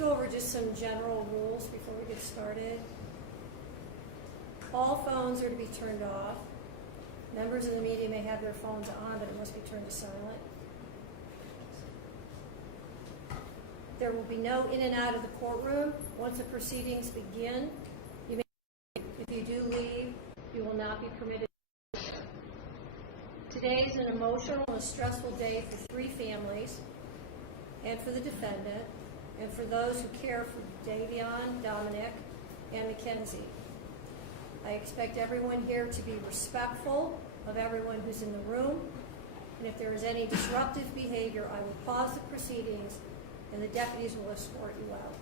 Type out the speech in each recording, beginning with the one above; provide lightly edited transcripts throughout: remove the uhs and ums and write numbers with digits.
go over just some general rules before we get started. All phones are to be turned off. Members of the media may have their phones on, but it must be turned to silent. There will be no in and out of the courtroom. Once the proceedings begin, if you do leave, you will not be permitted. Today is an emotional and stressful day for 3 families, and for the defendant, and for those who care for Davion, Dominic, and Mackenzie. I expect everyone here to be respectful of everyone who's in the room, and if there is any disruptive behavior, I will pause the proceedings and the deputies will escort you out.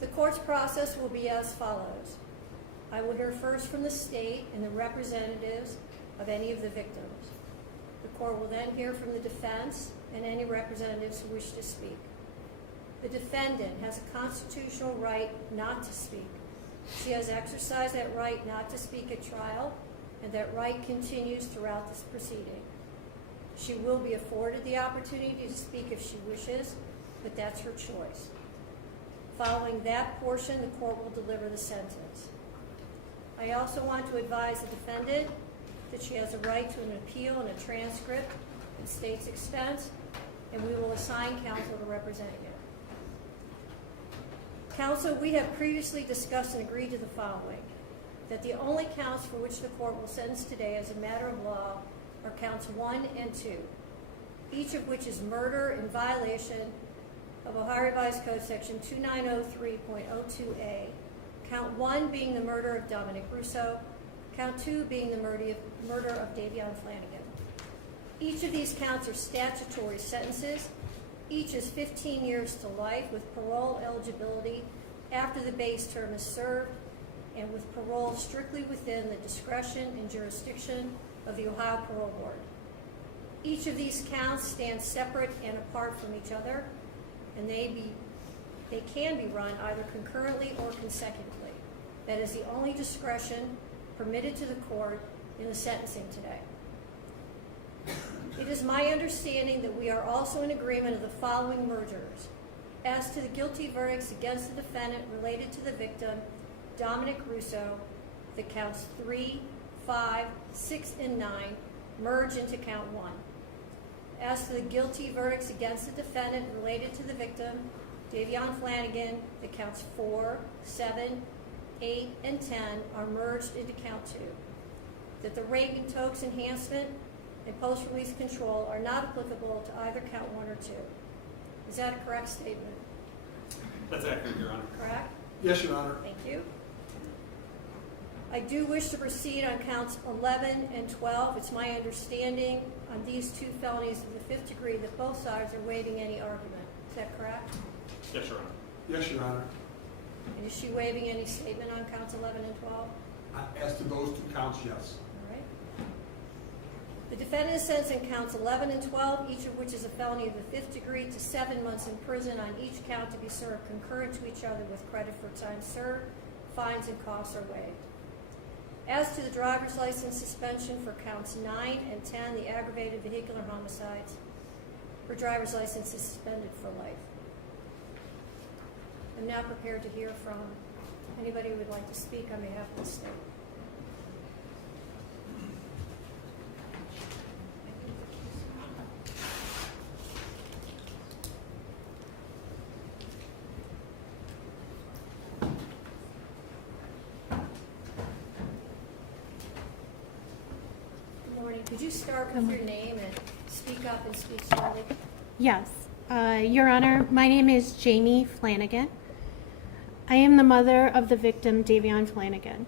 The court's process will be as follows. I will hear first from the state and the representatives of any of the victims. The court will then hear from the defense and any representatives who wish to speak. The defendant has a constitutional right not to speak. She has exercised that right not to speak at trial, and that right continues throughout this proceeding. She will be afforded the opportunity to speak if she wishes, but that's her choice. Following that portion, the court will deliver the sentence. I also want to advise the defendant that she has a right to an appeal and a transcript at state's expense, and we will assign counsel to represent you. Counsel, we have previously discussed and agreed to the following: that the only counts for which the court will sentence today as a matter of law are counts 1 and 2, each of which is murder in violation of Ohio Revised Code section 2903.02a, count 1 being the murder of Dominic Russo, count 2 being the murder of Davion Flanagan. Each of these counts are statutory sentences. Each is 15 years to life with parole eligibility after the base term is served, and with parole strictly within the discretion and jurisdiction of the Ohio Parole Board. Each of these counts stands separate and apart from each other, and they can be run either concurrently or consecutively. That is the only discretion permitted to the court in the sentencing today. It is my understanding that we are also in agreement of the following mergers. As to the guilty verdicts against the defendant related to the victim, Dominic Russo, the counts 3, 5, 6, and 9 merge into count 1. As to the guilty verdicts against the defendant related to the victim, Davion Flanagan, the counts 4, 7, 8, and 10 are merged into count 2. That the Reagan-Tokes enhancement and post-release control are not applicable to either count 1 or 2. Is that a correct statement? That's accurate, Your Honor. Correct? Yes, Your Honor. Thank you. I do wish to proceed on counts 11 and 12. It's my understanding on these 2 felonies of the 5th degree that both sides are waiving any argument. Is that correct? Yes, Your Honor. Yes, Your Honor. And is she waiving any statement on counts 11 and 12? As to those 2 counts, yes. All right. The defendant is sentenced in counts 11 and 12, each of which is a felony of the 5th degree, to 7 months in prison on each count to be served concurrent to each other with credit for time served. Fines and costs are waived. As to the driver's license suspension for counts 9 and 10, the aggravated vehicular homicides, her driver's license is suspended for life. I'm now prepared to hear from anybody who would like to speak on behalf of the state. Could you start with your name and speak up and speak slowly? Yes. Your Honor, my name is Jamie Flanagan. I am the mother of the victim, Davion Flanagan.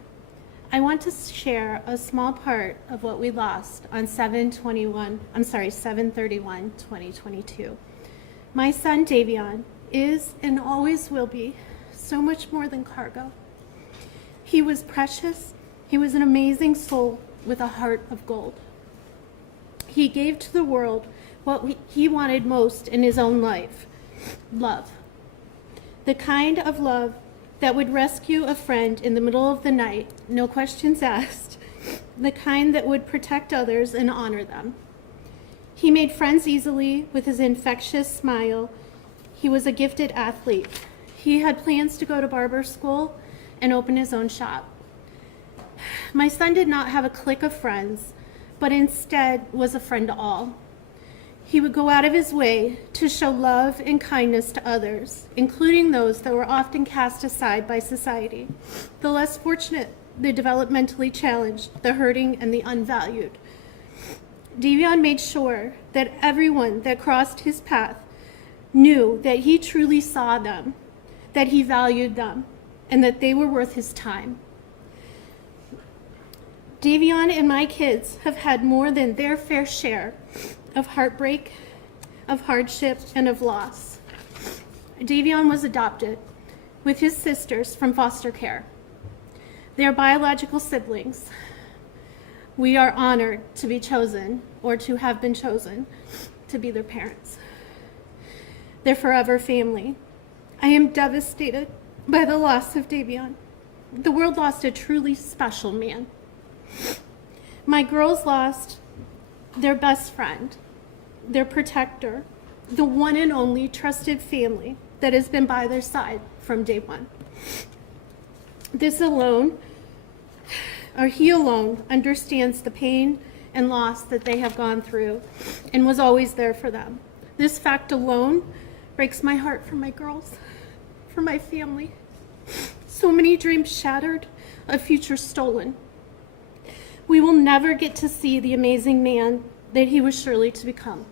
I want to share a small part of what we lost on 7/31/2022. My son, Davion, is and always will be so much more than cargo. He was precious. He was an amazing soul with a heart of gold. He gave to the world what he wanted most in his own life: love. The kind of love that would rescue a friend in the middle of the night, no questions asked. The kind that would protect others and honor them. He made friends easily with his infectious smile. he was a gifted athlete. He had plans to go to barber school and open his own shop. My son did not have a clique of friends, but instead was a friend to all. He would go out of his way to show love and kindness to others, including those that were often cast aside by society, the less fortunate, the developmentally challenged, the hurting, and the unvalued. Davion made sure that everyone that crossed his path knew that he truly saw them, that he valued them, and that they were worth his time. Davion and my kids have had more than their fair share of heartbreak, of hardship, and of loss. Davion was adopted with his sisters from foster care. They are biological siblings. We are honored to be chosen, or to have been chosen, to be their parents. They're forever family. I am devastated by the loss of Davion. The world lost a truly special man. My girls lost their best friend, their protector, the one and only trusted family that has been by their side from day one. This alone, or he alone, understands the pain and loss that they have gone through and was always there for them. This fact alone breaks my heart for my girls, for my family. So many dreams shattered, a future stolen. We will never get to see the amazing man that he was surely to become.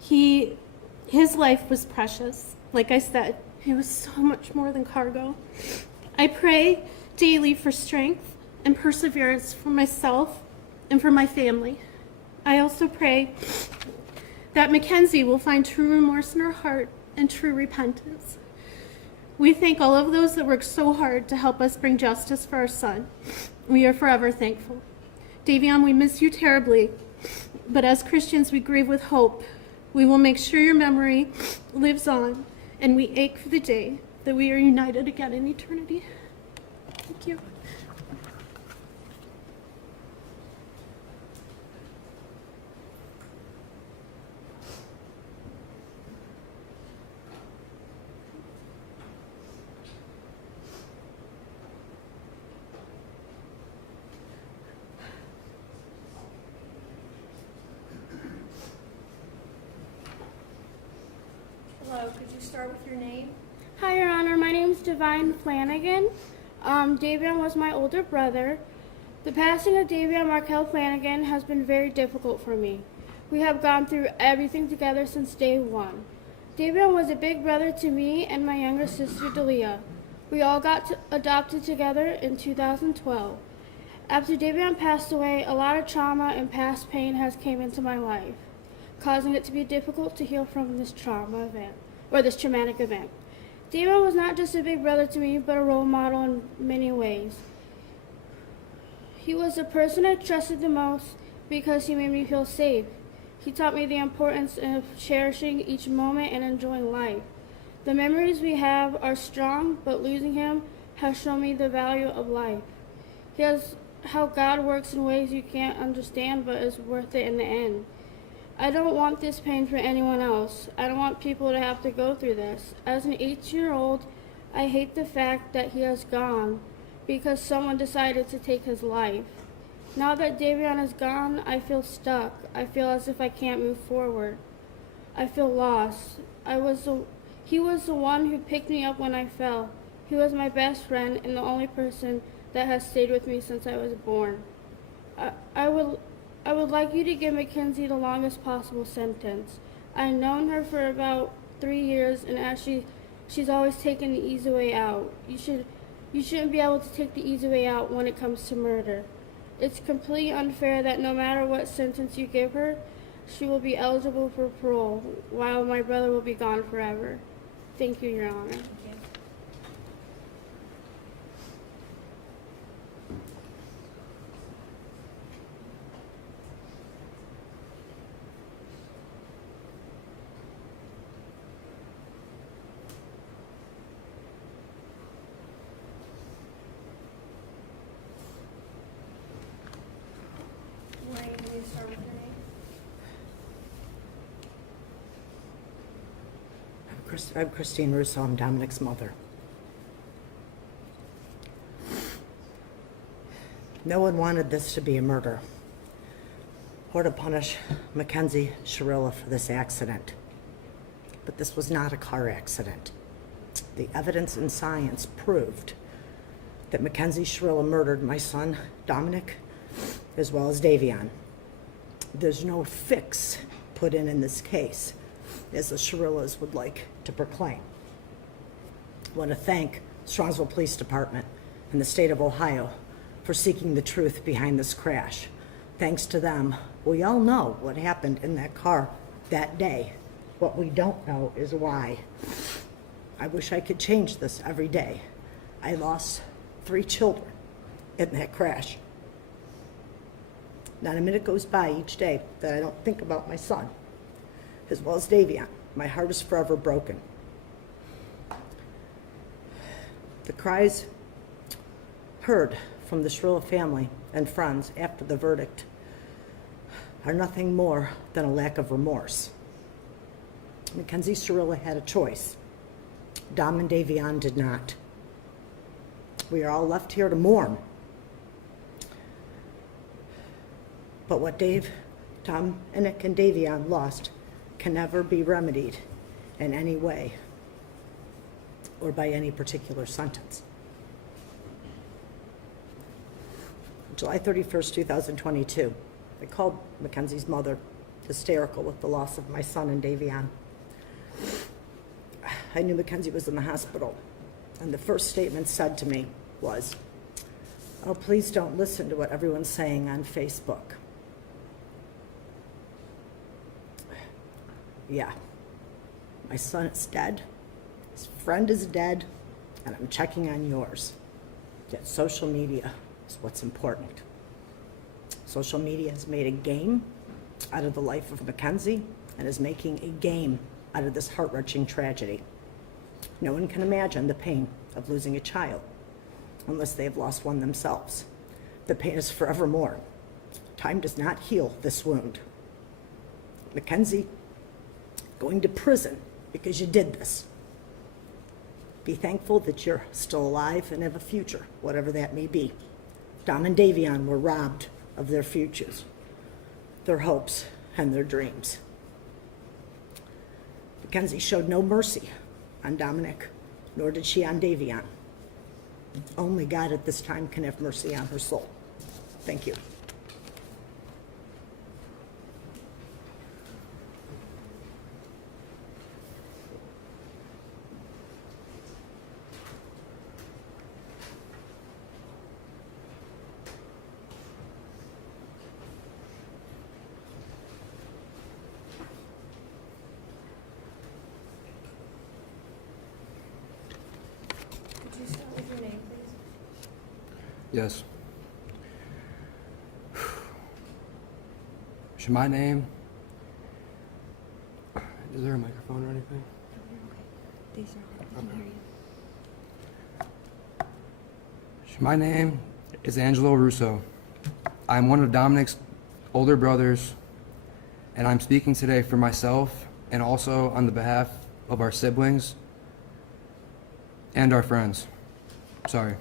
His life was precious. Like I said, he was so much more than cargo. I pray daily for strength and perseverance for myself and for my family. I also pray that Mackenzie will find true remorse in her heart and true repentance. We thank all of those that worked so hard to help us bring justice for our son. We are forever thankful. Davion, we miss you terribly, but as Christians, we grieve with hope. We will make sure your memory lives on, and we ache for the day that we are united again in eternity. Thank you. Hello, could you start with your name? Hi, Your Honor. My name is Divine Flanagan. Davion was my older brother. The passing of Davion Markel Flanagan has been very difficult for me. We have gone through everything together since day one. Davion was a big brother to me and my younger sister, Delia. We all got adopted together in 2012. After Davion passed away, a lot of trauma and past pain has came into my life, causing it to be difficult to heal from this trauma event, or this traumatic event. Davion was not just a big brother to me, but a role model in many ways. He was the person I trusted the most because he made me feel safe. He taught me the importance of cherishing each moment and enjoying life. The memories we have are strong, but losing him has shown me the value of life. He has how God works in ways you can't understand, but is worth it in the end. I don't want this pain for anyone else. I don't want people to have to go through this. As an 18-year-old, I hate the fact that he has gone because someone decided to take his life. Now that Davion is gone, I feel stuck. I feel as if I can't move forward. I feel lost. He was the one who picked me up when I fell. He was my best friend and the only person that has stayed with me since I was born. I would like you to give Mackenzie the longest possible sentence. I've known her for about 3 years, and as she's always taken the easy way out. You shouldn't be able to take the easy way out when it comes to murder. It's completely unfair that no matter what sentence you give her, she will be eligible for parole, while my brother will be gone forever. Thank you, Your Honor. Wayne, can you start with your name? I'm Christine Russo. I'm Dominic's mother. No one wanted this to be a murder or to punish Mackenzie Shirilla for this accident. But this was not a car accident. The evidence and science proved that Mackenzie Shirilla murdered my son, Dominic, as well as Davion. There's no fix put in this case, as the Shirillas would like to proclaim. I want to thank Strongsville Police Department and the state of Ohio for seeking the truth behind this crash. Thanks to them, we all know what happened in that car that day. What we don't know is why. I wish I could change this every day. I lost 3 children in that crash. Not a minute goes by each day that I don't think about my son, as well as Davion. My heart is forever broken. The cries heard from the Shirilla family and friends after the verdict are nothing more than a lack of remorse. Mackenzie Shirilla had a choice. Dom and Davion did not. We are all left here to mourn. But what Dominic and Davion lost can never be remedied in any way or by any particular sentence. July 31st, 2022, I called Mackenzie's mother, hysterical with the loss of my son and Davion. I knew Mackenzie was in the hospital, and the first statement said to me was, "Oh, please don't listen to what everyone's saying on Facebook." Yeah, my son is dead, his friend is dead, and I'm checking on yours. Yet social media is what's important. Social media has made a game out of the life of Mackenzie and is making a game out of this heart-wrenching tragedy. No one can imagine the pain of losing a child unless they have lost one themselves. The pain is forevermore. Time does not heal this wound. Mackenzie, going to prison because you did this. Be thankful that you're still alive and have a future, whatever that may be. Dom and Davion were robbed of their futures, their hopes, and their dreams. Mackenzie showed no mercy on Dominic, nor did she on Davion. Only God at this time can have mercy on her soul. Thank you. Could you start with your name, please? Yes. Should my name... Is there a microphone or anything? My name is Angelo Russo. I'm one of Dominic's older brothers, and I'm speaking today for myself and also on the behalf of our siblings and our friends. Sorry.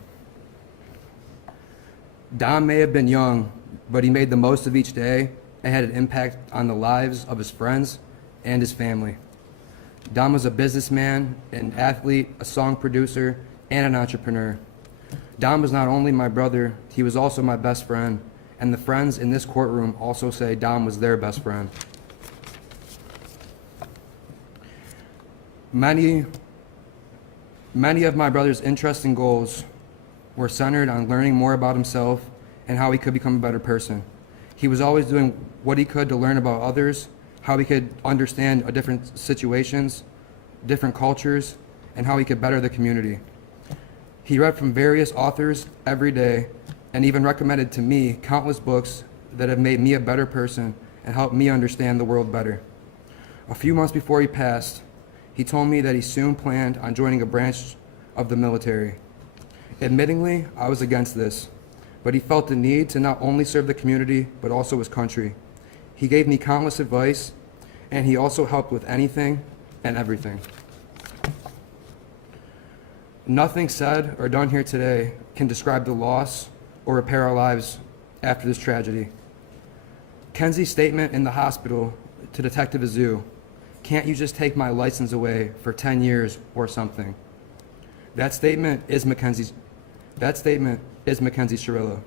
Dom may have been young, but he made the most of each day and had an impact on the lives of his friends and his family. Dom was a businessman, an athlete, a song producer, and an entrepreneur. Dom was not only my brother, he was also my best friend, and the friends in this courtroom also say Dom was their best friend. Many of my brother's interests and goals were centered on learning more about himself and how he could become a better person. He was always doing what he could to learn about others, how he could understand different situations, different cultures, and how he could better the community. He read from various authors every day and even recommended to me countless books that have made me a better person and helped me understand the world better. A few months before he passed, he told me that he soon planned on joining a branch of the military. Admittingly, I was against this, but he felt the need to not only serve the community, but also his country. He gave me countless advice, and he also helped with anything and everything. Nothing said or done here today can describe the loss or repair our lives after this tragedy. Kenzie's statement in the hospital to Detective Azu, "Can't you just take my license away for 10 years or something?" That statement is Mackenzie Shirilla,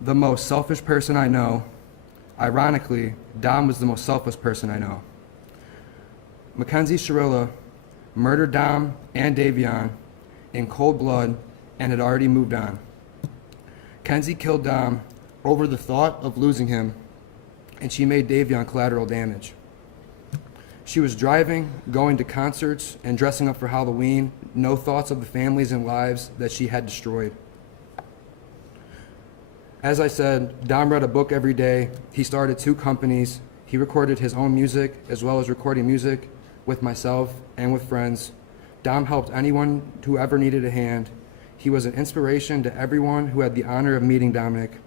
the most selfish person I know. Ironically, Dom was the most selfless person I know. Mackenzie Shirilla murdered Dom and Davion in cold blood and had already moved on. Kenzie killed Dom over the thought of losing him, and she made Davion collateral damage. She was driving, going to concerts, and dressing up for Halloween, no thoughts of the families and lives that she had destroyed. As I said, Dom read a book every day. He started 2 companies. He recorded his own music as well as recording music with myself and with friends. Dom helped anyone who ever needed a hand. He was an inspiration to everyone who had the honor of meeting Dominic.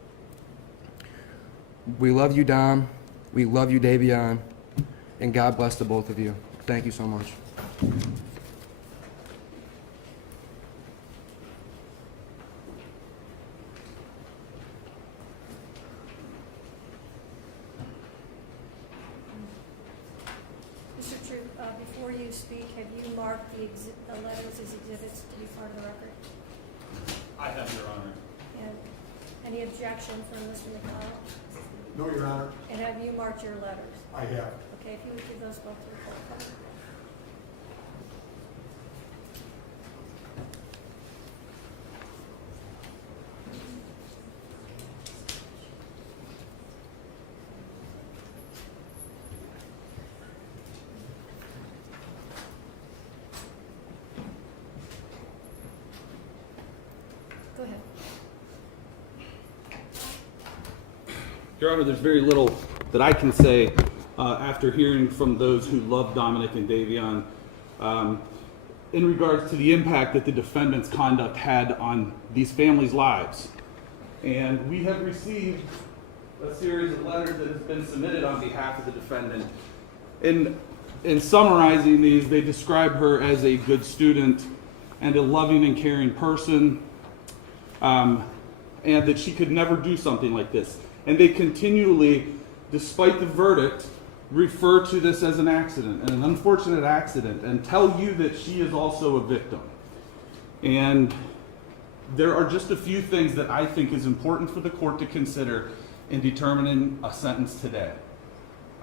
We love you, Dom. We love you, Davion. And God bless the both of you. Thank you so much. Mr. Troop, before you speak, have you marked the letters as exhibits to be part of the record? I have, Your Honor. And any objection from Mr. McConnell? No, Your Honor. And have you marked your letters? I have. Okay, if you would give those both to the clerk. Go ahead. Your Honor, there's very little that I can say after hearing from those who love Dominic and Davion in regards to the impact that the defendant's conduct had on these families' lives. And we have received a series of letters that has been submitted on behalf of the defendant. In summarizing these, they describe her as a good student and a loving and caring person, and that she could never do something like this. And they continually, despite the verdict, refer to this as an accident, and an unfortunate accident, and tell you that she is also a victim. And there are just a few things that I think is important for the court to consider in determining a sentence today.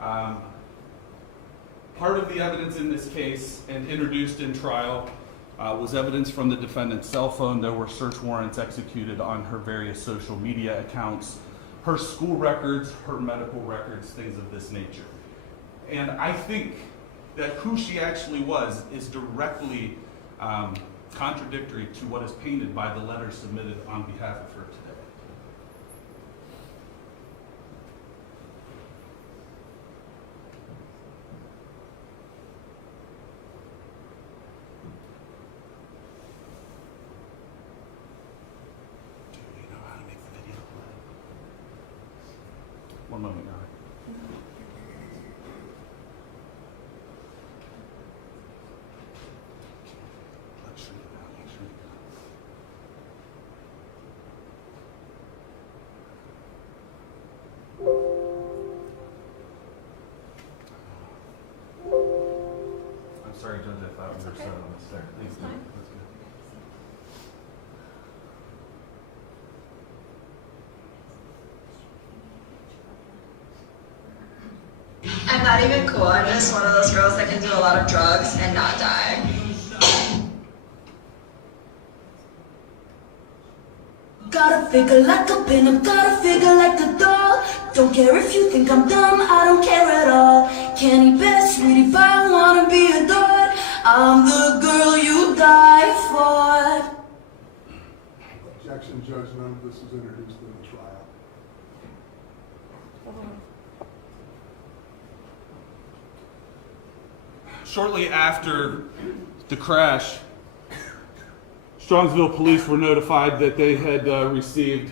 Part of the evidence in this case and introduced in trial was evidence from the defendant's cell phone. There were search warrants executed on her various social media accounts, her school records, her medical records, things of this nature. And I think that who she actually was is directly contradictory to what is painted by the letters submitted on behalf of her today. Do you know how to make the video? One moment, Your Honor. I'm sorry, Judge, I thought we were set on this there. Thank you. fine. That's good. I'm not even cool. I'm just one of those girls that can do a lot of drugs and not die. Gotta figure like a pin, I've gotta figure like a doll. Don't care if you think I'm dumb, I don't care at all. Candy best, sweetie pie, wanna be adored. I'm the girl you die for. Objection, Judge, none of this is introduced in the trial. Shortly after the crash, Strongsville police were notified that they had received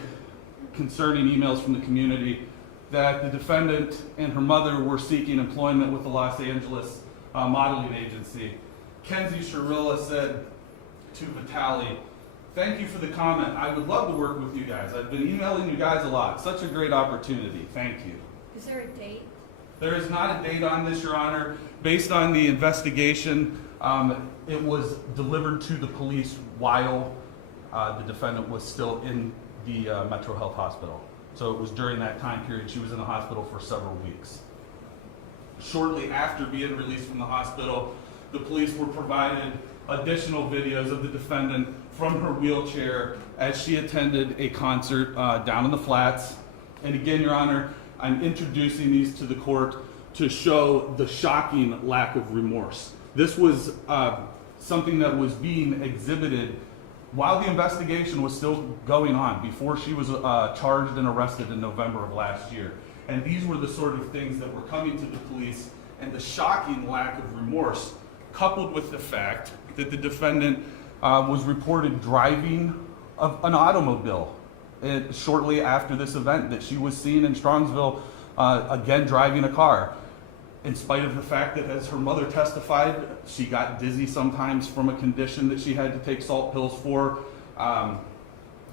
concerning emails from the community that the defendant and her mother were seeking employment with the Los Angeles modeling agency. Mackenzie Shirilla said to Vitaly. Thank you for the comment. I would love to work with you guys. I've been emailing you guys a lot. Such a great opportunity. Thank you. Is there a date? There is not a date on this, Your Honor. Based on the investigation, it was delivered to the police while the defendant was still in the Metro Health Hospital. So it was during that time period. She was in the hospital for several weeks. Shortly after being released from the hospital, the police were provided additional videos of the defendant from her wheelchair as she attended a concert down in the flats. And again, Your Honor, I'm introducing these to the court to show the shocking lack of remorse. This was something that was being exhibited while the investigation was still going on, before she was charged and arrested in November of last year. And these were the sort of things that were coming to the police, and the shocking lack of remorse, coupled with the fact that the defendant was reported driving an automobile shortly after this event, that she was seen in Strongsville again driving a car. In spite of the fact that, as her mother testified, she got dizzy sometimes from a condition that she had to take salt pills for,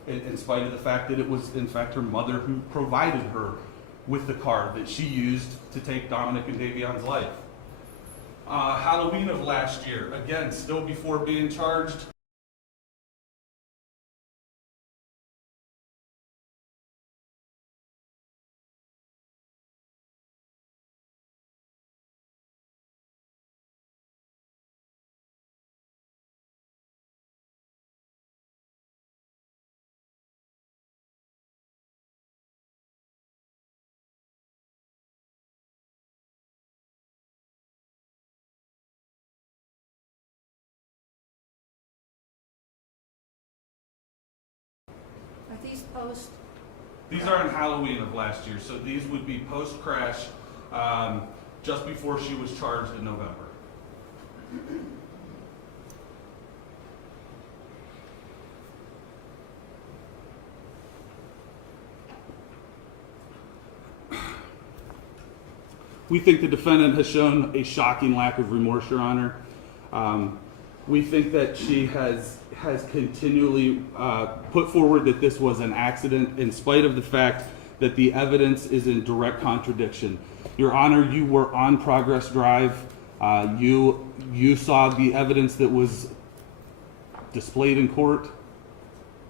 in spite of the fact that it was, in fact, her mother who provided her with the car that she used to take Dominic and Davion's life. Halloween of last year, again, still before being charged, Are these post? these are on Halloween of last year, so these would be post-crash, just before she was charged in November. We think the defendant has shown a shocking lack of remorse, Your Honor. We think that she has continually put forward that this was an accident, in spite of the fact that the evidence is in direct contradiction. Your Honor, you were on Progress Drive. You saw the evidence that was displayed in court.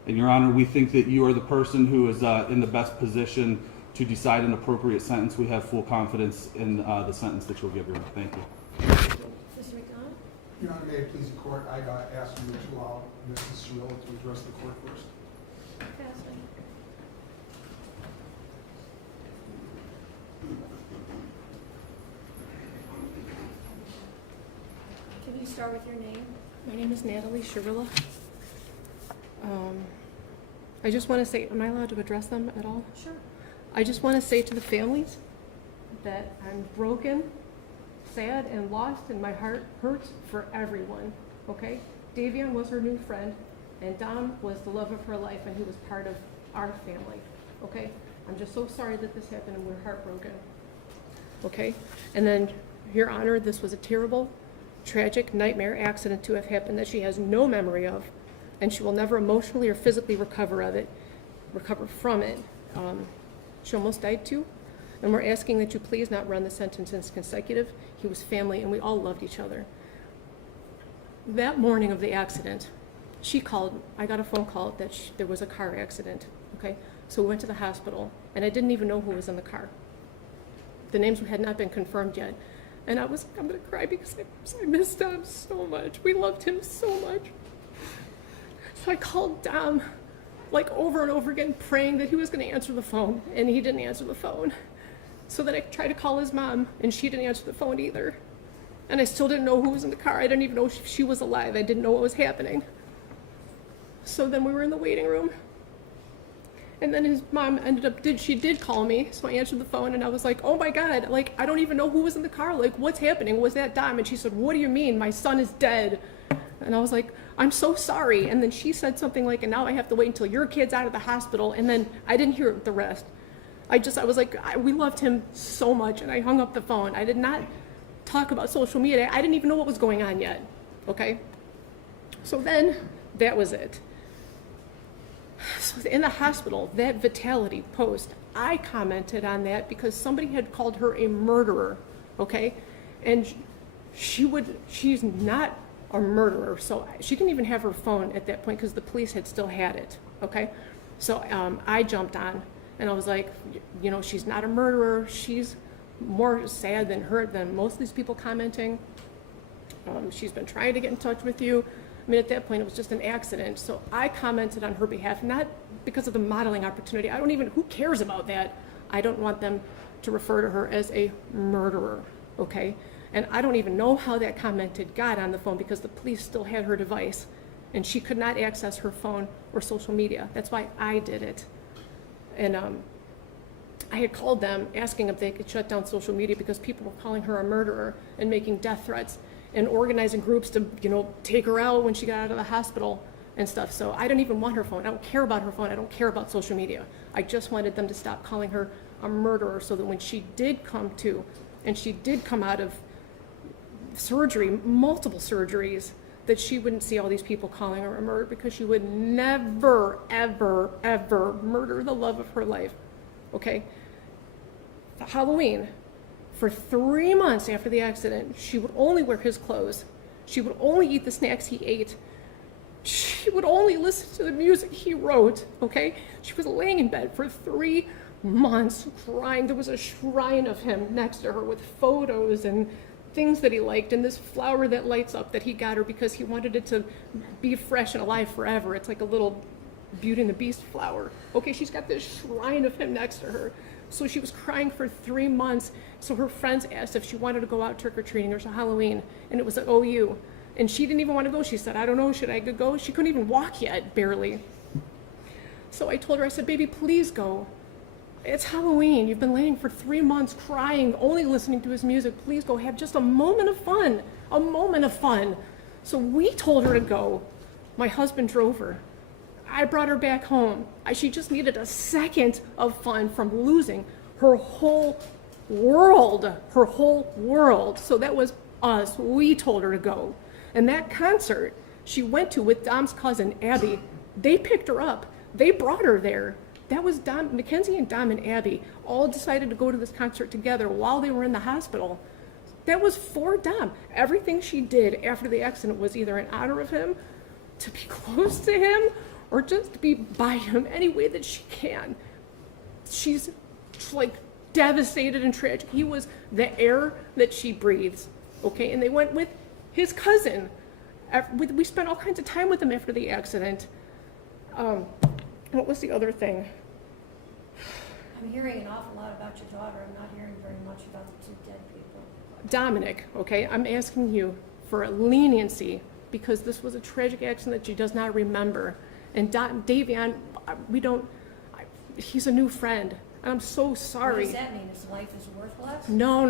And Your Honor, we think that you are the person who is in the best position to decide an appropriate sentence. We have full confidence in the sentence that you'll give her. Thank you. Mr. McDonald? Your Honor, may it please the court, I got asked you to allow Mrs. Shirilla to address the court first. Kathleen? Can you start with your name? My name is Natalie Shirilla. I just want to say, am I allowed to address them at all? Sure. I just want to say to the families that I'm broken, sad, and lost, and my heart hurts for everyone, okay? Davion was her new friend, and Dom was the love of her life, and he was part of our family, okay? I'm just so sorry that this happened, and we're heartbroken, okay? And then, Your Honor, this was a terrible, tragic nightmare accident to have happened that she has no memory of, and she will never emotionally or physically recover from it. She almost died too, and we're asking that you please not run the sentences consecutive. He was family, and we all loved each other. That morning of the accident, she called. I got a phone call that there was a car accident, okay? So we went to the hospital, and I didn't even know who was in the car. The names had not been confirmed yet. And I'm gonna cry because I missed Dom so much. We loved him so much. So I called Dom, like, over and over again, praying that he was gonna answer the phone, and he didn't answer the phone. So then I tried to call his mom, and she didn't answer the phone either. And I still didn't know who was in the car. I didn't even know if she was alive. I didn't know what was happening. So then we were in the waiting room. And then his mom she did call me, so I answered the phone, and I was like, oh my God, like, I don't even know who was in the car. Like, what's happening? Was that Dom? And she said, what do you mean? My son is dead. And I was like, I'm so sorry. And then she said something like, and now I have to wait until your kid's out of the hospital. And then I didn't hear the rest. I was like, we loved him so much, and I hung up the phone. I did not talk about social media. I didn't even know what was going on yet, okay? So then That was it. So in the hospital, that Vitality post, I commented on that because somebody had called her a murderer, okay? And she's not a murderer, so she didn't even have her phone at that point because the police had still had it, okay? So I jumped on and I was like, you know, she's not a murderer. She's more sad than most of these people commenting. She's been trying to get in touch with you. I mean, at that point, it was just an accident. So I commented on her behalf, not because of the modeling opportunity. Who cares about that? I don't want them to refer to her as a murderer, okay? And I don't even know how that comment had got on the phone because the police still had her device and she could not access her phone or social media. That's why I did it. And I had called them asking if they could shut down social media because people were calling her a murderer and making death threats and organizing groups to, you know, take her out when she got out of the hospital and stuff. So I don't even want her phone. I don't care about her phone. I don't care about social media. I just wanted them to stop calling her a murderer so that when she did come to, and she did come out of surgery, multiple surgeries, that she wouldn't see all these people calling her a murderer because she would never, ever, ever murder the love of her life, okay? Halloween, for 3 months after the accident, she would only wear his clothes. She would only eat the snacks he ate. She would only listen to the music he wrote, okay? She was laying in bed for 3 months crying. There was a shrine of him next to her with photos and things that he liked and this flower that lights up that he got her because he wanted it to be fresh and alive forever. It's like a little Beauty and the Beast flower. Okay, she's got this shrine of him next to her. So she was crying for 3 months. So her friends asked if she wanted to go out trick-or-treating or Halloween, and it was at OU. And she didn't even want to go. She said, I don't know, should I go? She couldn't even walk yet, barely. So I told her, I said, baby, please go. It's Halloween. You've been laying for 3 months crying, only listening to his music. Please go have just a moment of fun, a moment of fun. So we told her to go. My husband drove her. I brought her back home. She just needed a second of fun from losing her whole world, So that was us. We told her to go. And that concert she went to with Dom's cousin, Abby, they picked her up. They brought her there. That was Dom, Mackenzie and Dom and Abby all decided to go to this concert together while they were in the hospital. That was for Dom. Everything she did after the accident was either in honor of him, to be close to him, or just to be by him any way that she can. She's like devastated and tragic. He was the air that she breathes, okay? And they went with his cousin. We spent all kinds of time with him after the accident. What was the other thing? I'm hearing an awful lot about your daughter. I'm not hearing very much about the 2 dead people. Dominic, okay, I'm asking you for leniency because this was a tragic accident that she does not remember. And Davion, he's a new friend. And I'm so sorry. What does that mean? His life is worthless? No.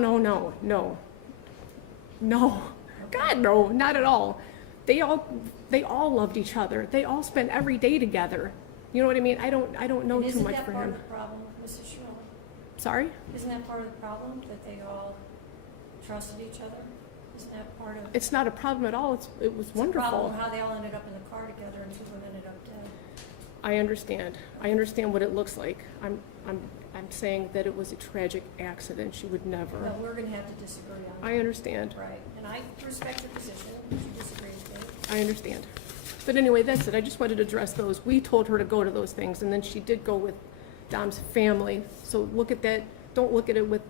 God, no, not at all. They all loved each other. They all spent every day together. You know what I mean? I don't know too much for him. Isn't that part of the problem, Mrs. Shirilla? Sorry? Isn't that part of the problem, that they all trusted each other? Isn't that part of? It's not a problem at all. It was wonderful. It's a problem how they all ended up in the car together and 2 of them ended up dead. I understand what it looks like. I'm saying that it was a tragic accident. She would never. Well, we're going to have to disagree on that. I understand. Right, and I respect your position, but you disagree with me. I understand. But anyway, that's it. I just wanted to address those. We told her to go to those things, and then she did go with Dom's family. So look at that. Don't look at it with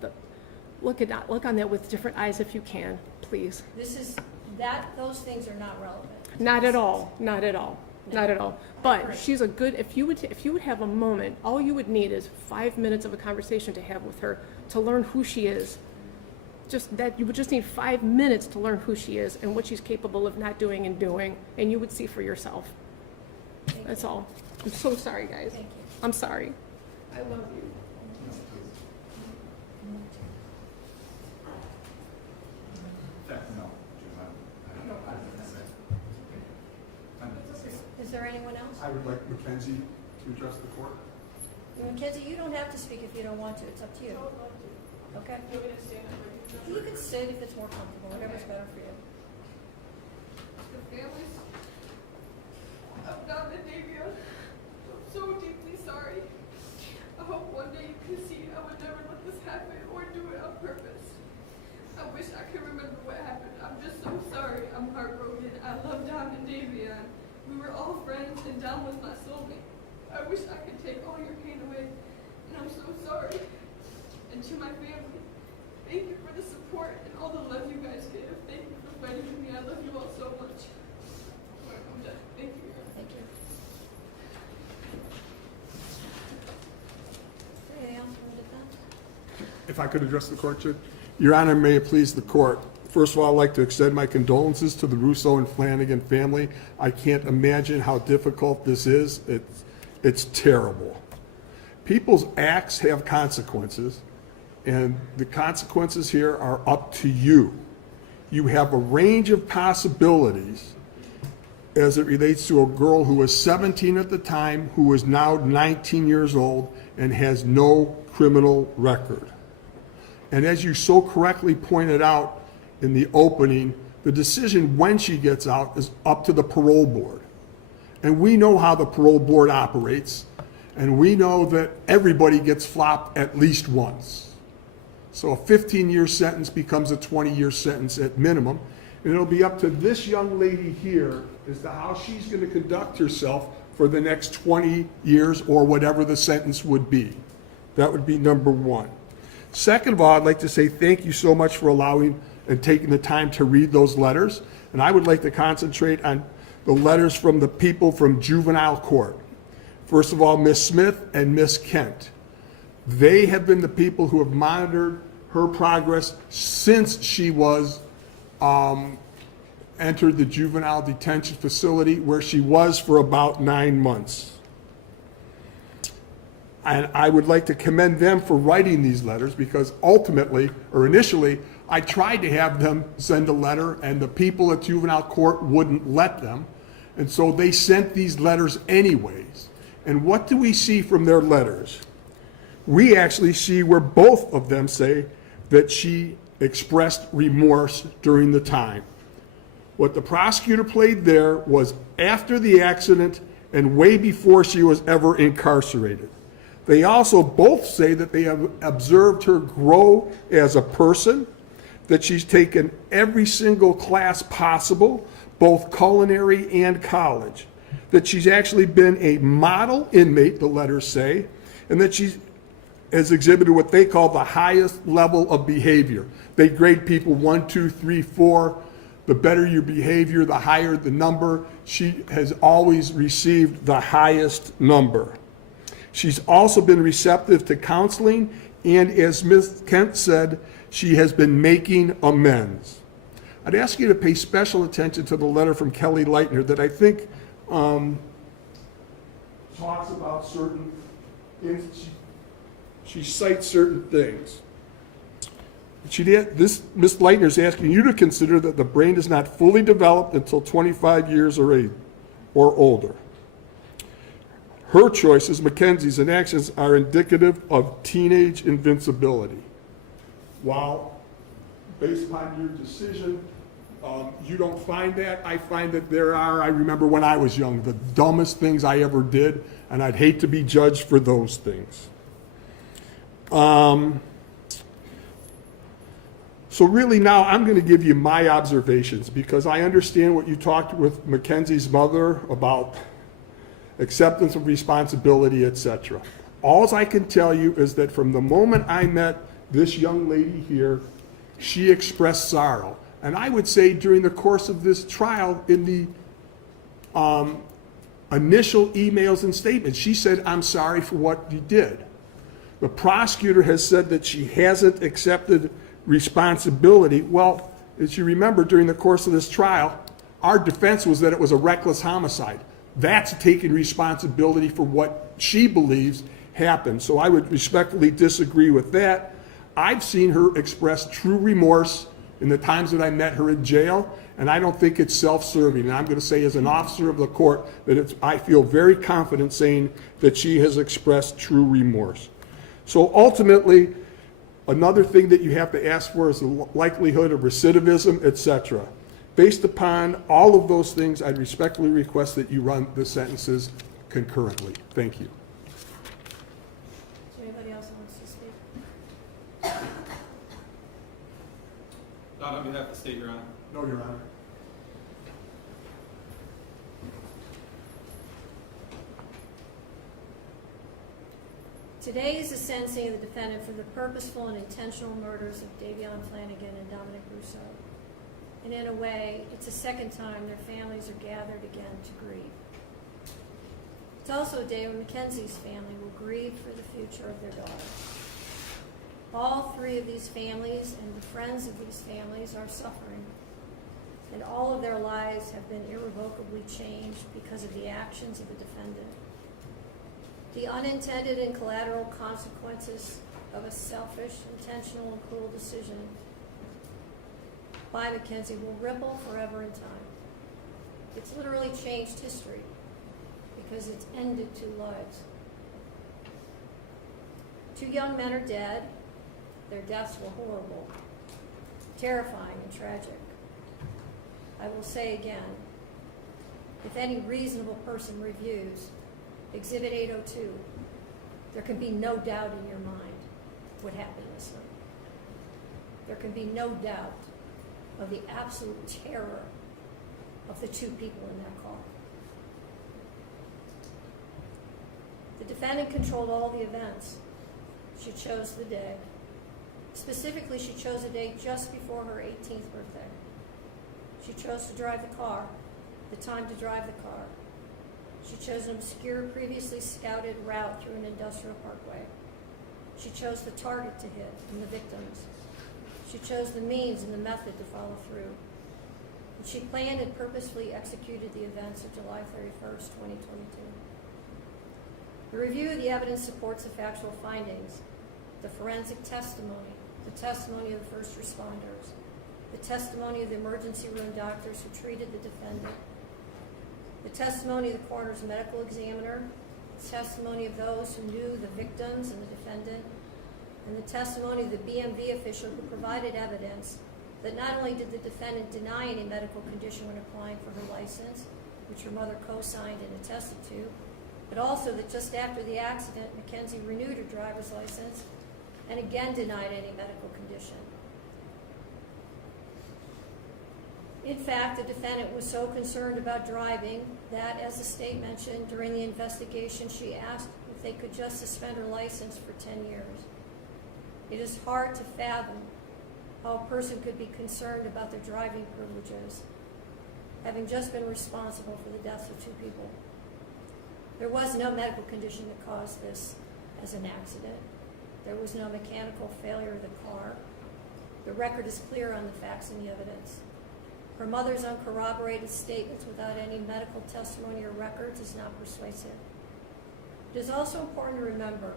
look on that with different eyes if you can, please. Those things are not relevant. Not at all. Not at all. Not at all. But she's a good, if you would have a moment, all you would need is 5 minutes of a conversation to have with her to learn who she is. Just that, you would just need 5 minutes to learn who she is and what she's capable of not doing and doing, and you would see for yourself. That's all. I'm so sorry, guys. Thank you. I'm sorry. I love you. Is there anyone else? I would like Mackenzie to address the court. Mackenzie, you don't have to speak if you don't want to. It's up to you. Okay? You can sit if it's more comfortable, whatever's better for you. of Dom and Davion. I'm so deeply sorry. I hope one day you can see I would never let this happen or do it on purpose. I wish I could remember what happened. I'm just so sorry. I'm heartbroken. I love Dom and Davion. We were all friends and Dom was my soulmate. I wish I could take all your pain away, and I'm so sorry. And to my family, thank you for the support and all the love you guys give. Thank you for fighting with me. I love you all so much. I'm done. Thank you. Thank you. Anything else from the defense? If I could address the court, Judge. Your Honor, may it please the court. First of all, I'd like to extend my condolences to the Russo and Flanagan family. I can't imagine how difficult this is. It's terrible. People's acts have consequences, and the consequences here are up to you. You have a range of possibilities as it relates to a girl who was 17 at the time, who is now 19 years old and has no criminal record. And as you so correctly pointed out in the opening, the decision when she gets out is up to the parole board. And we know how the parole board operates, and we know that everybody gets flopped at least once. So a 15-year sentence becomes a 20-year sentence at minimum, and it'll be up to this young lady here as to how she's going to conduct herself for the next 20 years or whatever the sentence would be. That would be number one. Second of all, I'd like to say thank you so much for allowing and taking the time to read those letters. And I would like to concentrate on the letters from the people from juvenile court. First of all, Miss Smith and Miss Kent. They have been the people who have monitored her progress since she was entered the juvenile detention facility, where she was for about 9 months. And I would like to commend them for writing these letters, because ultimately, or initially, I tried to have them send a letter, and the people at juvenile court wouldn't let them. And so they sent these letters anyways. And what do we see from their letters? We actually see where both of them say that she expressed remorse during the time. What the prosecutor played there was after the accident and way before she was ever incarcerated. They also both say that they have observed her grow as a person, that she's taken every single class possible, both culinary and college, that she's actually been a model inmate, the letters say, and that she has exhibited what they call the highest level of behavior. They grade people 1, 2, 3, 4. The better your behavior, the higher the number. She has always received the highest number. She's also been receptive to counseling, and as Ms. Kent said, she has been making amends. I'd ask you to pay special attention to the letter from Kelly Leitner that I think talks about certain, she cites certain things. Ms. Leitner is asking you to consider that the brain is not fully developed until 25 years or older. Her choices, Mackenzie's, and actions are indicative of teenage invincibility. While, based upon your decision, you don't find that, I find that there are, I remember when I was young, the dumbest things I ever did, and I'd hate to be judged for those things. So really now I'm going to give you my observations, because I understand what you talked with Mackenzie's mother about acceptance of responsibility, etc. All I can tell you is that from the moment I met this young lady here, she expressed sorrow. And I would say during the course of this trial, in the initial emails and statements, she said, "I'm sorry for what you did." The prosecutor has said that she hasn't accepted responsibility. Well, as you remember, during the course of this trial, our defense was that it was a reckless homicide. That's taking responsibility for what she believes happened. So I would respectfully disagree with that. I've seen her express true remorse in the times that I met her in jail, and I don't think it's self-serving. And I'm going to say, as an officer of the court, that I feel very confident saying that she has expressed true remorse. So ultimately, another thing that you have to ask for is the likelihood of recidivism, etc. based upon all of those things, I'd respectfully request that you run the sentences concurrently. Thank you. Is there anybody else that wants to speak? Not on behalf of the state, Your Honor. No, Your Honor. Today is the sentencing of the defendant for the purposeful and intentional murders of Davion Flanagan and Dominic Russo. And in a way, it's the second time their families are gathered again to grieve. It's also a day when Mackenzie's family will grieve for the future of their daughter. All three of these families and the friends of these families are suffering, and all of their lives have been irrevocably changed because of the actions of the defendant. The unintended and collateral consequences of a selfish, intentional, and cruel decision by Mackenzie will ripple forever in time. It's literally changed history because it's ended two lives. Two young men are dead. Their deaths were horrible, terrifying, and tragic. I will say again, if any reasonable person reviews Exhibit 802, there can be no doubt in your mind what happened this night. There can be no doubt of the absolute terror of the two people in that car. The defendant controlled all the events. She chose the day. Specifically, she chose a day just before her 18th birthday. She chose to drive the car, the time to drive the car. She chose an obscure, previously scouted route through an industrial parkway. She chose the target to hit and the victims. She chose the means and the method to follow through. And she planned and purposefully executed the events of July 31st, 2022. The review of the evidence supports the factual findings, the forensic testimony, the testimony of the first responders, the testimony of the emergency room doctors who treated the defendant, the testimony of the coroner's medical examiner, the testimony of those who knew the victims and the defendant, and the testimony of the BMV official who provided evidence that not only did the defendant deny any medical condition when applying for her license, which her mother co-signed and attested to, but also that just after the accident, Mackenzie renewed her driver's license and again denied any medical condition. In fact, the defendant was so concerned about driving that, as the state mentioned during the investigation, she asked if they could just suspend her license for 10 years. It is hard to fathom how a person could be concerned about their driving privileges, having just been responsible for the deaths of two people. There was no medical condition that caused this as an accident. There was no mechanical failure of the car. The record is clear on the facts and the evidence. Her mother's uncorroborated statements without any medical testimony or records is not persuasive. It is also important to remember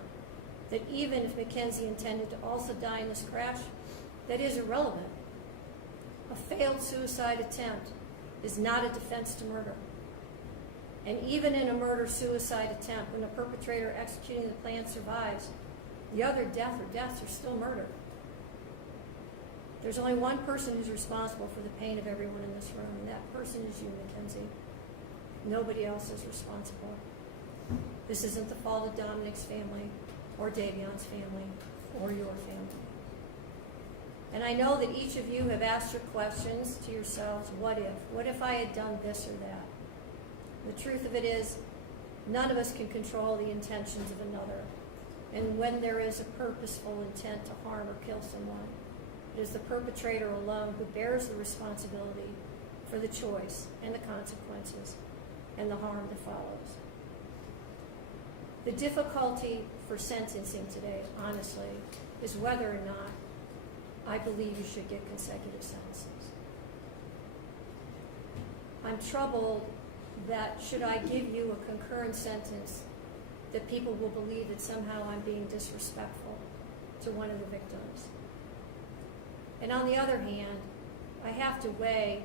that even if Mackenzie intended to also die in this crash, that is irrelevant. A failed suicide attempt is not a defense to murder. And even in a murder-suicide attempt, when the perpetrator executing the plan survives, the other death or deaths are still murder. There's only one person who's responsible for the pain of everyone in this room, and that person is you, Mackenzie. Nobody else is responsible. This isn't the fault of Dominic's family, or Davion's family, or your family. And I know that each of you have asked your questions to yourselves, what if? What if I had done this or that? The truth of it is, none of us can control the intentions of another. And when there is a purposeful intent to harm or kill someone, it is the perpetrator alone who bears the responsibility for the choice and the consequences and the harm that follows. The difficulty for sentencing today, honestly, is whether or not I believe you should get consecutive sentences. I'm troubled that should I give you a concurrent sentence, that people will believe that somehow I'm being disrespectful to one of the victims. And on the other hand, I have to weigh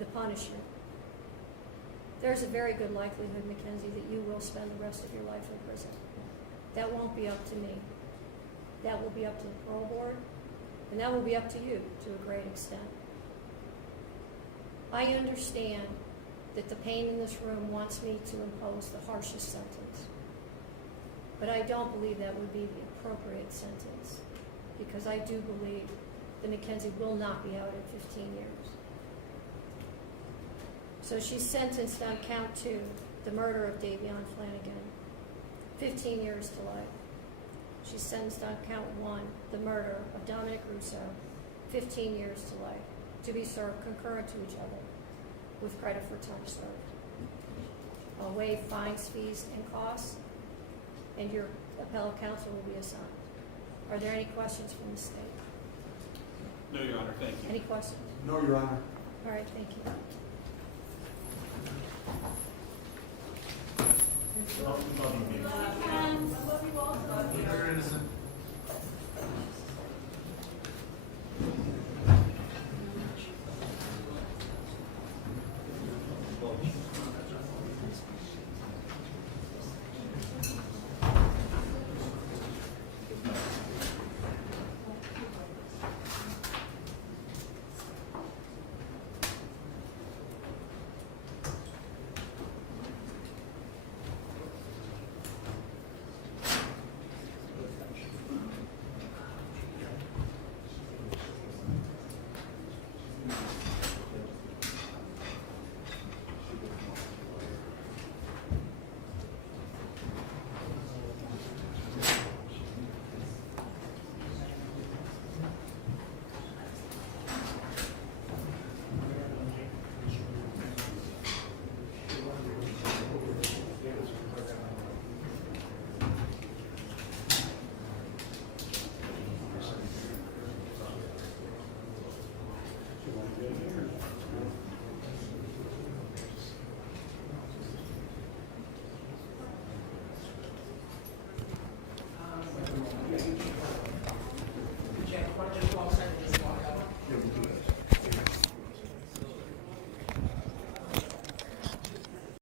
the punishment. There's a very good likelihood, Mackenzie, that you will spend the rest of your life in prison. That won't be up to me. That will be up to the parole board, and that will be up to you to a great extent. I understand that the pain in this room wants me to impose the harshest sentence. But I don't believe that would be the appropriate sentence, because I do believe that Mackenzie will not be out at 15 years. So she's sentenced on count 2, the murder of Davion Flanagan, 15 years to life. She's sentenced on count 1, the murder of Dominic Russo, 15 years to life, to be served concurrent to each other, with credit for time served. I'll waive fines, fees, and costs, and your appellate counsel will be assigned. Are there any questions from the state? No, Your Honor, thank you. Any questions? No, Your Honor. All right, thank you. You're innocent.